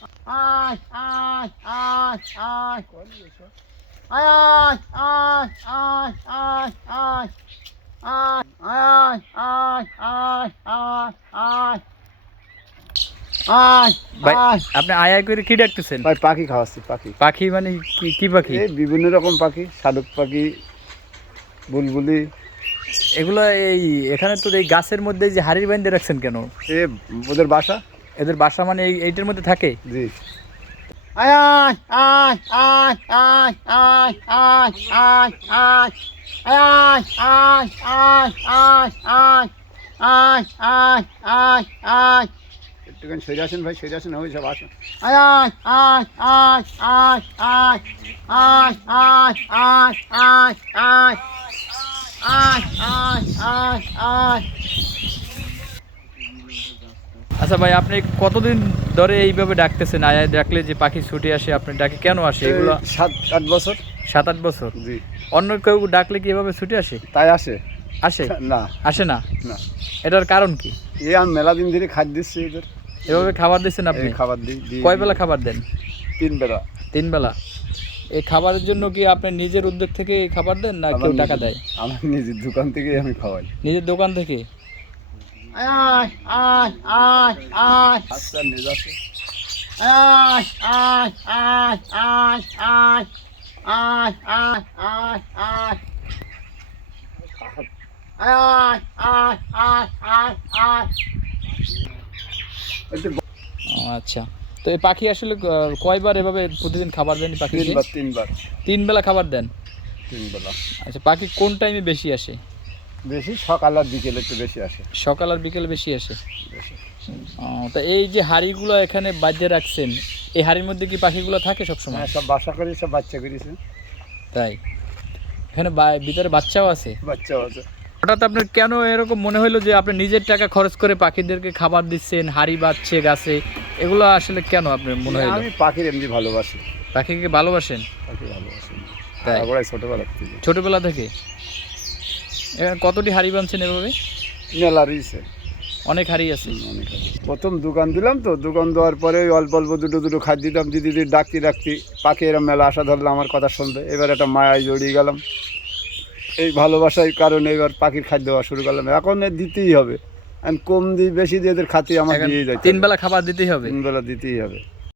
আয় আয় আয় আয় আয় আয় আয় আয় আয় আয় আয় আয় আয় আয় আয় ভাই আপনি আয় আয় করে কি ডাকতেছেন ভাই পাখি খাওয়াচ্ছি পাখি পাখি মানে কি কি পাখি বিভিন্ন রকম পাখি শালুক পাখি বুলবুলি এগুলো এই এখানে তো এই গাছের মধ্যে যে হাড়ির বাইন্দে রাখছেন কেন এ ওদের বাসা এদের বাসা মানে এইটার মধ্যে থাকে জি আয় আয় আয় আয় আয় আয় আয় আয় আয় আয় আয় আয় আয় আয় আয় আয় আয় আয় একটুখানি সরে আসেন ভাই সরে আসেন আমি সব আসুন আয় আয় আয় আয় আয় আয় আয় আয় আয় আয় আয় আয় আয় আয় আচ্ছা ভাই আপনি কতদিন ধরে এইভাবে ডাকতেছেন? আয়া ডাকলে যে পাখি ছুটে আসে আপনি ডাকে কেন আসে? এগুলো সাত আট বছর। সাত আট বছর? জি। অন্য কেউ ডাকলে কি এভাবে ছুটে আসে? তাই আসে। আসে? না। আসে না? না। এটার কারণ কি? এ আমি মেলা দিন ধরে খাদ্য দিচ্ছি এদের। এভাবে খাবার দিচ্ছেন আপনি? খাবার দিই কয় বেলা খাবার দেন? তিন বেলা। তিন বেলা? এই খাবারের জন্য কি আপনি নিজের উদ্যোগ থেকে খাবার দেন না কেউ টাকা দেয়? আমার নিজের দোকান থেকে আমি খাওয়াই। নিজের দোকান থেকে? আয় আচ্ছা আচ্ছা তো এই পাখি আসলে কয়বার এভাবে প্রতিদিন খাবার দেন পাখি তিনবার তিনবার তিন বেলা খাবার দেন তিন বেলা আচ্ছা পাখি কোন টাইমে বেশি আসে বেশি সকাল আর বিকেলে একটু বেশি আসে। সকাল আর বিকেল বেশি আসে? তা এই যে হাড়িগুলো এখানে বাজিয়ে রাখছেন এই হাড়ির মধ্যে কি পাখিগুলো থাকে সবসময়? হ্যাঁ, সব বাসা করি সব বাচ্চা করেছে তাই? এখানে ভিতরে বাচ্চাও আছে? বাচ্চাও আছে। হঠাৎ আপনার কেন এরকম মনে হলো যে আপনি নিজের টাকা খরচ করে পাখিদেরকে খাবার দিচ্ছেন হাড়ি বাঁচছে গাছে? এগুলো আসলে কেন আপনার মনে হলো আমি পাখির এমনি ভালোবাসি। পাখিকে ভালোবাসেন? পাখি ভালোবাসেন তাই? ছোটবেলা থেকে। ছোটবেলা থেকে? কতটি হাড়ি বানছেন এভাবে? মেলা রয়েছে। অনেক হাড়ি আছে। প্রথম দোকান দিলাম তো দোকান দেওয়ার পরে অল্প অল্প দুটো দুটো খাদ্য দিতাম দিদি দিদি ডাকতে ডাকতে পাখি এরম মেলা আসা ধরলো আমার কথা শুনবে এবার একটা মায়ায় জড়িয়ে গেলাম। এই ভালোবাসার কারণে এবার পাখির খাদ্য দেওয়া শুরু করলাম। এখন দিতেই হবে। কম দিই বেশি দিয়ে এদের খাতে আমার দিয়ে যায় তিন বেলা খাবার দিতেই হবে। তিন বেলা দিতেই হবে।